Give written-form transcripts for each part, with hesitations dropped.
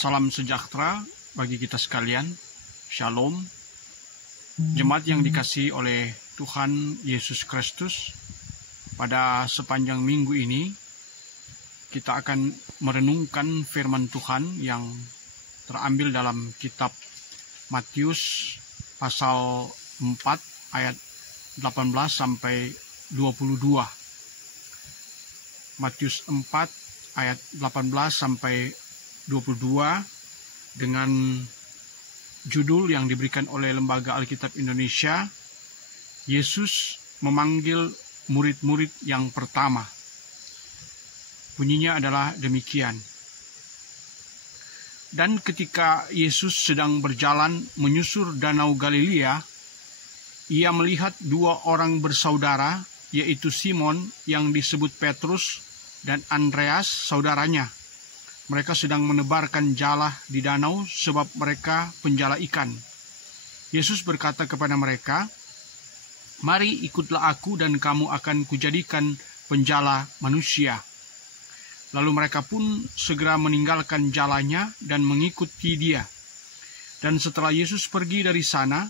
Salam sejahtera bagi kita sekalian. Shalom. Jemaat yang dikasihi oleh Tuhan Yesus Kristus, pada sepanjang minggu ini kita akan merenungkan firman Tuhan yang terambil dalam kitab Matius pasal 4 ayat 18 sampai 22. Matius 4 ayat 18 sampai 22 dengan judul yang diberikan oleh Lembaga Alkitab Indonesia, Yesus memanggil murid-murid yang pertama. Bunyinya adalah demikian. Dan ketika Yesus sedang berjalan menyusur Danau Galilea, ia melihat dua orang bersaudara, yaitu Simon yang disebut Petrus dan Andreas saudaranya. Mereka sedang menebarkan jala di danau sebab mereka penjala ikan. Yesus berkata kepada mereka, "Mari ikutlah aku dan kamu akan kujadikan penjala manusia." Lalu mereka pun segera meninggalkan jalanya dan mengikuti dia. Dan setelah Yesus pergi dari sana,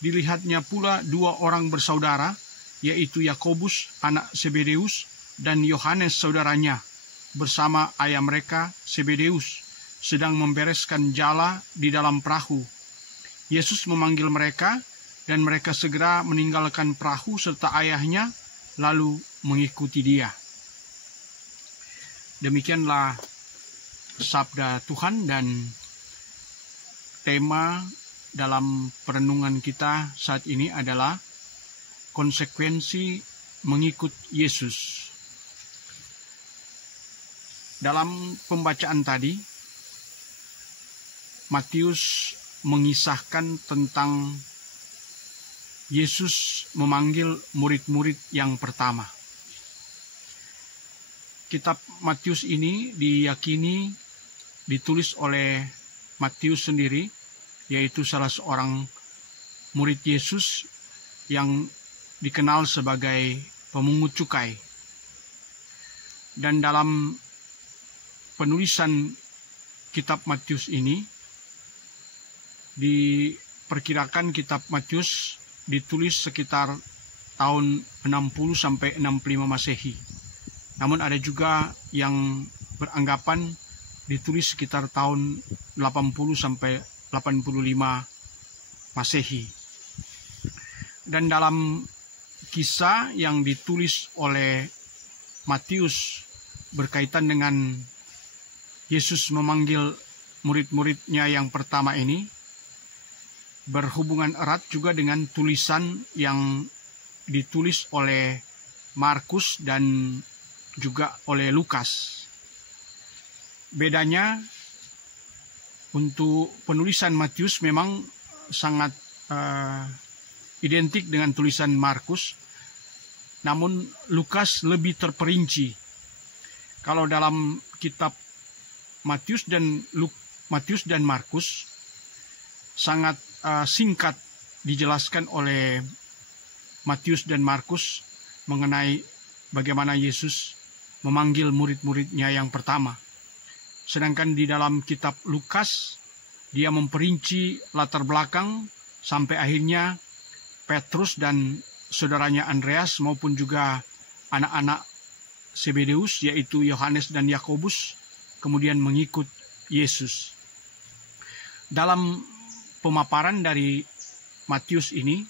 dilihatnya pula dua orang bersaudara, yaitu Yakobus anak Zebedeus dan Yohanes saudaranya, bersama ayah mereka Zebedeus, sedang membereskan jala di dalam perahu. Yesus memanggil mereka, dan mereka segera meninggalkan perahu serta ayahnya, lalu mengikuti dia. Demikianlah sabda Tuhan, dan tema dalam perenungan kita saat ini adalah konsekuensi mengikut Yesus. Dalam pembacaan tadi, Matius mengisahkan tentang Yesus memanggil murid-murid yang pertama. Kitab Matius ini diyakini ditulis oleh Matius sendiri, yaitu salah seorang murid Yesus yang dikenal sebagai pemungut cukai. Dan dalam penulisan kitab Matius ini, diperkirakan kitab Matius ditulis sekitar tahun 60 sampai 65 Masehi. Namun ada juga yang beranggapan ditulis sekitar tahun 80 sampai 85 Masehi. Dan dalam kisah yang ditulis oleh Matius berkaitan dengan Yesus memanggil murid-muridnya yang pertama ini, berhubungan erat juga dengan tulisan yang ditulis oleh Markus dan juga oleh Lukas. Bedanya, untuk penulisan Matius memang sangat identik dengan tulisan Markus, namun Lukas lebih terperinci. Kalau dalam kitab Matius dan Markus sangat singkat dijelaskan oleh Matius dan Markus mengenai bagaimana Yesus memanggil murid-muridnya yang pertama. Sedangkan di dalam kitab Lukas, dia memperinci latar belakang sampai akhirnya Petrus dan saudaranya Andreas maupun juga anak-anak Zebedeus, yaitu Yohanes dan Yakobus, kemudian mengikut Yesus. Dalam pemaparan dari Matius ini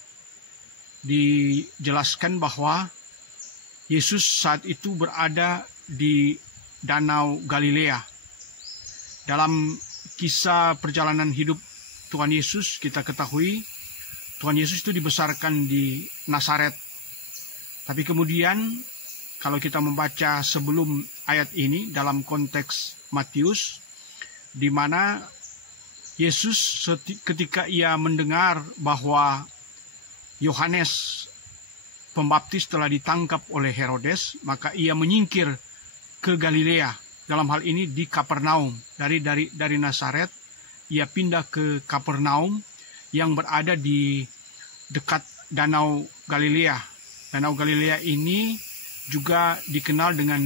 dijelaskan bahwa Yesus saat itu berada di Danau Galilea. Dalam kisah perjalanan hidup Tuhan Yesus, kita ketahui Tuhan Yesus itu dibesarkan di Nazaret. Tapi kemudian kalau kita membaca sebelum ayat ini dalam konteks Matius, di mana Yesus ketika ia mendengar bahwa Yohanes Pembaptis telah ditangkap oleh Herodes, maka ia menyingkir ke Galilea. Dalam hal ini di Kapernaum. Dari Nazaret, ia pindah ke Kapernaum yang berada di dekat Danau Galilea. Danau Galilea ini juga dikenal dengan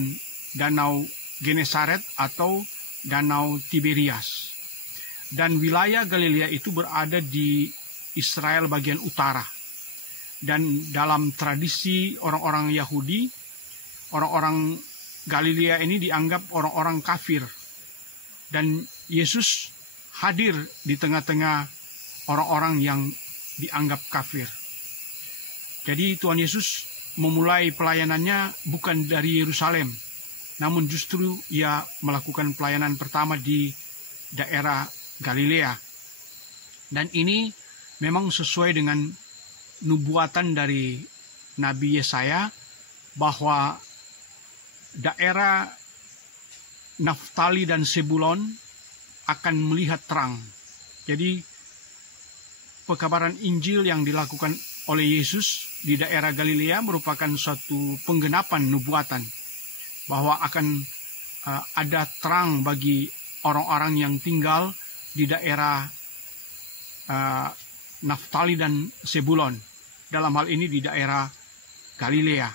Danau Genesaret atau Danau Tiberias. Dan wilayah Galilea itu berada di Israel bagian utara. Dan dalam tradisi orang-orang Yahudi, orang-orang Galilea ini dianggap orang-orang kafir. Dan Yesus hadir di tengah-tengah orang-orang yang dianggap kafir. Jadi Tuhan Yesus memulai pelayanannya bukan dari Yerusalem, namun justru ia melakukan pelayanan pertama di daerah Galilea. Dan ini memang sesuai dengan nubuatan dari Nabi Yesaya bahwa daerah Naftali dan Sebulon akan melihat terang. Jadi pekabaran Injil yang dilakukan oleh Yesus di daerah Galilea merupakan suatu penggenapan nubuatan bahwa akan ada terang bagi orang-orang yang tinggal di daerah Naftali dan Sebulon, dalam hal ini di daerah Galilea.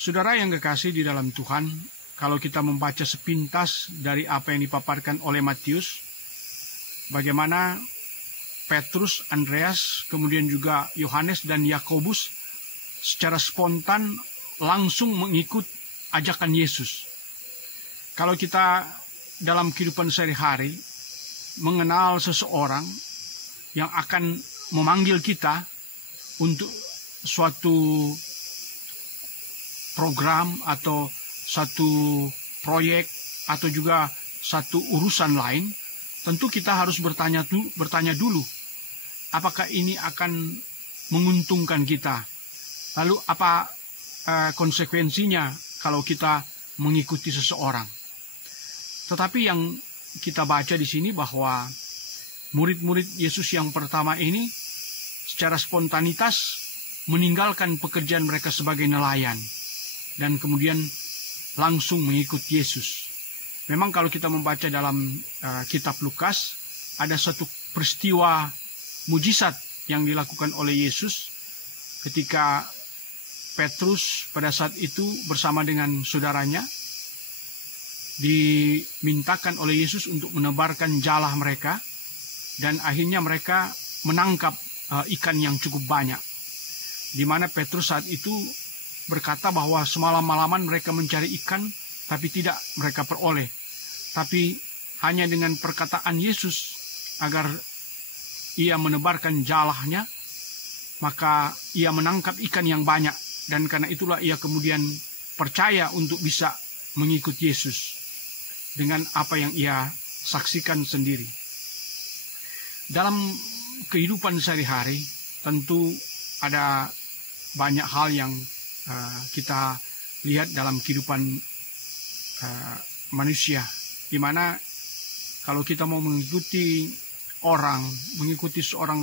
Saudara yang kekasih di dalam Tuhan, kalau kita membaca sepintas dari apa yang dipaparkan oleh Matius, bagaimana Petrus, Andreas, kemudian juga Yohanes dan Yakobus secara spontan langsung mengikut ajakan Yesus. Kalau kita dalam kehidupan sehari-hari mengenal seseorang yang akan memanggil kita untuk suatu program atau satu proyek atau juga satu urusan lain, tentu kita harus bertanya dulu, apakah ini akan menguntungkan kita? Lalu apa konsekuensinya kalau kita mengikuti seseorang? Tetapi yang kita baca di sini bahwa murid-murid Yesus yang pertama ini secara spontanitas meninggalkan pekerjaan mereka sebagai nelayan dan kemudian langsung mengikut Yesus. Memang kalau kita membaca dalam kitab Lukas, ada satu peristiwa mujizat yang dilakukan oleh Yesus ketika Petrus pada saat itu bersama dengan saudaranya dimintakan oleh Yesus untuk menebarkan jala mereka, dan akhirnya mereka menangkap ikan yang cukup banyak. Di mana Petrus saat itu berkata bahwa semalam-malaman mereka mencari ikan, tapi tidak mereka peroleh. Tapi hanya dengan perkataan Yesus agar ia menebarkan jalahnya, maka ia menangkap ikan yang banyak. Dan karena itulah ia kemudian percaya untuk bisa mengikut Yesus dengan apa yang ia saksikan sendiri. Dalam kehidupan sehari-hari tentu ada banyak hal yang kita lihat dalam kehidupan manusia, di mana kalau kita mau mengikuti orang, mengikuti seorang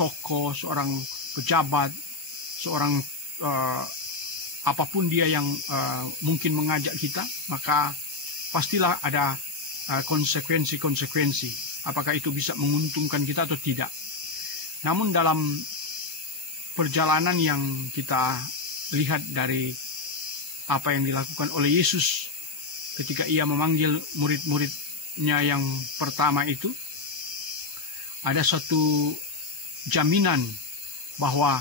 tokoh, seorang pejabat, seorang apapun dia yang mungkin mengajak kita, maka pastilah ada konsekuensi-konsekuensi. Apakah itu bisa menguntungkan kita atau tidak. Namun dalam perjalanan yang kita lihat dari apa yang dilakukan oleh Yesus ketika ia memanggil murid-muridnya yang pertama itu, ada suatu jaminan bahwa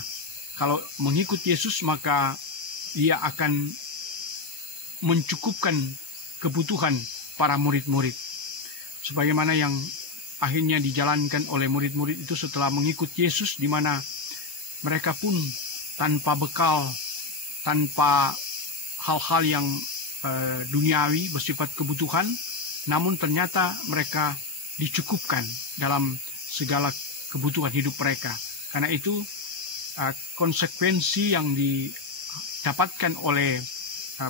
kalau mengikut Yesus maka ia akan mencukupkan kebutuhan para murid-murid. Sebagaimana yang akhirnya dijalankan oleh murid-murid itu setelah mengikut Yesus, di mana mereka pun tanpa bekal, tanpa hal-hal yang duniawi bersifat kebutuhan, namun ternyata mereka dicukupkan dalam segala kebutuhan hidup mereka. Karena itu konsekuensi yang didapatkan oleh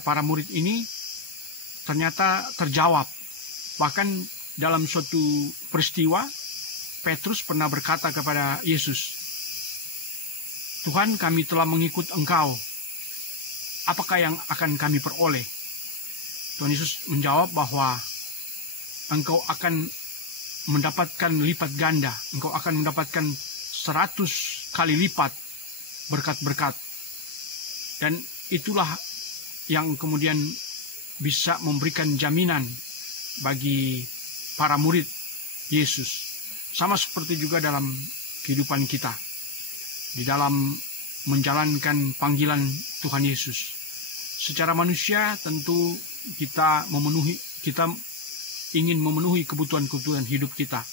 para murid ini ternyata terjawab. Bahkan dalam suatu peristiwa, Petrus pernah berkata kepada Yesus, "Tuhan, kami telah mengikut Engkau. Apakah yang akan kami peroleh?" Tuhan Yesus menjawab bahwa engkau akan mendapatkan lipat ganda. Engkau akan mendapatkan 100 kali lipat berkat-berkat. Dan itulah yang kemudian bisa memberikan jaminan bagi para murid Yesus. Sama seperti juga dalam kehidupan kita, di dalam menjalankan panggilan Tuhan Yesus. Secara manusia tentu kita ingin memenuhi kebutuhan-kebutuhan hidup kita.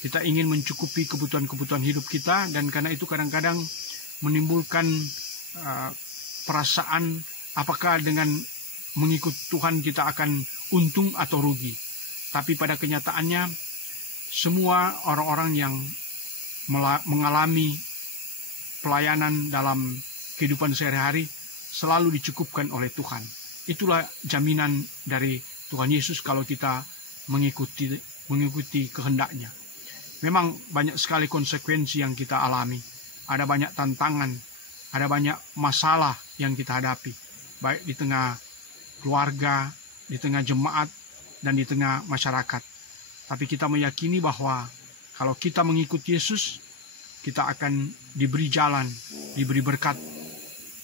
Kita ingin mencukupi kebutuhan-kebutuhan hidup kita, dan karena itu kadang-kadang menimbulkan perasaan apakah dengan mengikut Tuhan kita akan untung atau rugi. Tapi pada kenyataannya semua orang-orang yang mengalami pelayanan dalam kehidupan sehari-hari selalu dicukupkan oleh Tuhan. Itulah jaminan dari Tuhan Yesus kalau kita mengikuti kehendak-Nya. Memang banyak sekali konsekuensi yang kita alami. Ada banyak tantangan, ada banyak masalah yang kita hadapi. Baik di tengah keluarga, di tengah jemaat, dan di tengah masyarakat. Tapi kita meyakini bahwa kalau kita mengikuti Yesus, kita akan diberi jalan, diberi berkat,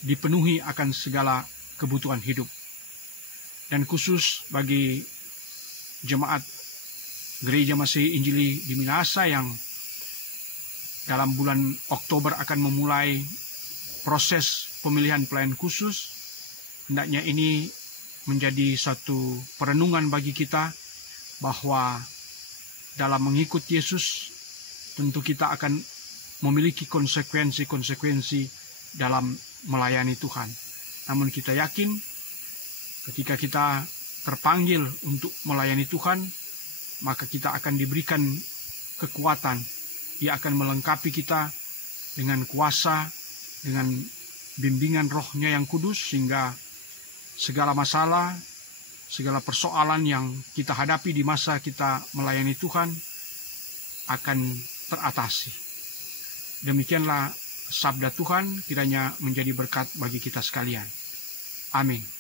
dipenuhi akan segala kebutuhan hidup. Dan khusus bagi jemaat Gereja Masihi Injili di Minahasa yang dalam bulan Oktober akan memulai proses pemilihan pelayan khusus, hendaknya ini menjadi satu perenungan bagi kita bahwa dalam mengikut Yesus tentu kita akan memiliki konsekuensi-konsekuensi dalam melayani Tuhan. Namun kita yakin ketika kita terpanggil untuk melayani Tuhan, maka kita akan diberikan kekuatan. Ia akan melengkapi kita dengan kuasa, dengan bimbingan Roh-Nya yang kudus, sehingga segala masalah, segala persoalan yang kita hadapi di masa kita melayani Tuhan akan teratasi. Demikianlah sabda Tuhan, kiranya menjadi berkat bagi kita sekalian. Amin.